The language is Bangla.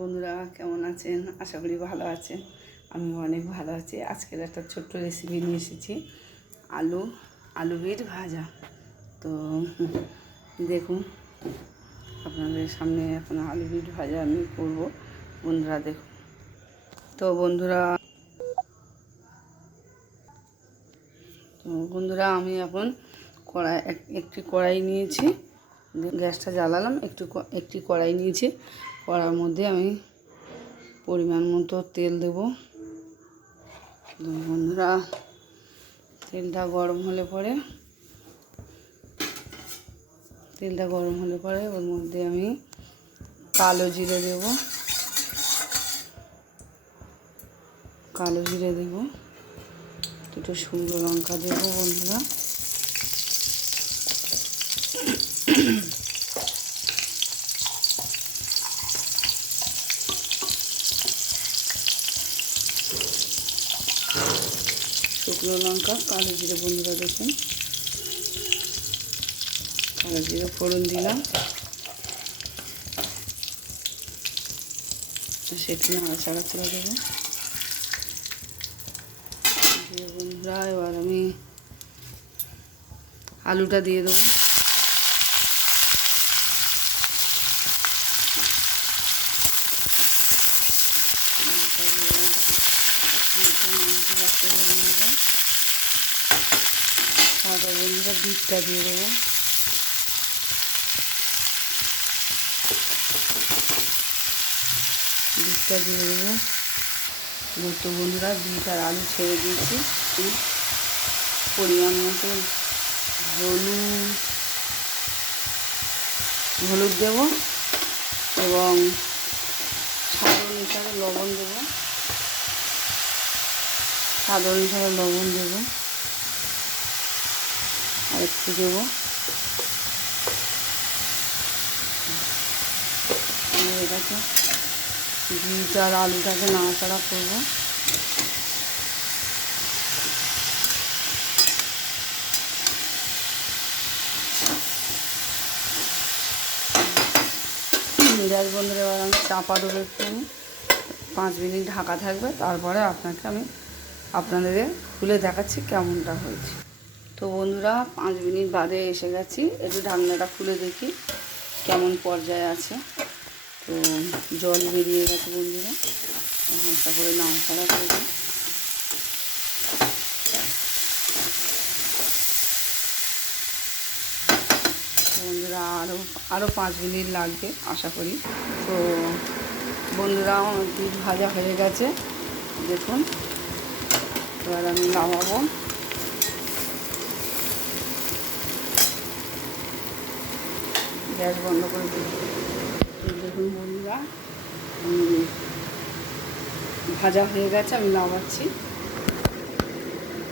বন্ধুরা কেমন আছেন? আশা করি ভালো আছেন। আমি অনেক ভালো আছি। আজকের একটা ছোট্ট রেসিপি নিয়ে এসেছি, আলু বিট ভাজা। তো দেখুন, আপনাদের সামনে এখন আলু বিট ভাজা আমি করব। বন্ধুরা দেখুন। তো বন্ধুরা আমি এখন একটি কড়াই নিয়েছি, গ্যাসটা জ্বালালাম। একটি কড়াই নিয়েছি। কড়াইয়ের মধ্যে আমি পরিমাণ মতো তেল দেব। বন্ধুরা তেলটা গরম হলে পরে ওর মধ্যে আমি কালো জিরে দেব, দুটো শুকনো লঙ্কা দেব। বন্ধুরা শুকনো লঙ্কা, কালো জিরে, বন্ধুরা দেখুন, কালো জিরে ফোড়ন দিলাম। সেটি নাড়াচাড়া করে দেবো। বন্ধুরা এবার আমি আলুটা দিয়ে দেবো। বন্ধুরা বিটটা দিয়ে দেবো। তো বন্ধুরা বিট আর আলু ছেড়ে দিয়েছি। পরিমাণ মতো হলুদ দেব এবং স্বাদ অনুসারে লবণ দেব। আর একটু দেবো। এটাকে বিট আর আলুটাকে নাড়াচাড়া করবো। গ্যাস বন্ধ এবার আমি চাপা দেবো একটু। 5 মিনিট ঢাকা থাকবে, তারপরে আপনাদের খুলে দেখাচ্ছি কেমনটা হয়েছে। তো বন্ধুরা 5 মিনিট বাদে এসে গেছি। একটু ঢাকনাটা খুলে দেখি কেমন পর্যায়ে আছে। তো জল বেরিয়ে গেছে বন্ধুরা, হালকা করে নাড়াচাড়া করবো। বন্ধুরা আরও 5 মিনিট লাগবে আশা করি। তো বন্ধুরা আমার দুধ ভাজা হয়ে গেছে দেখুন। এবার আমি নামাবো। গ্যাস বন্ধ করে দেখুন বন্ধুরা ভাজা হয়ে গেছে, আমি নামাচ্ছি।